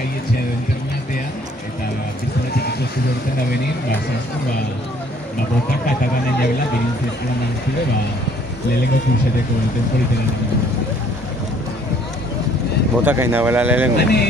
Gaietxea edo internatean, eta biztanatik ikustu bertzen da benin, zazku, botaka eta ganen jabela, birintzezkoan nantzure, lehenengo kurseteko temporitean. Botaka inabela lehenengo. Hane,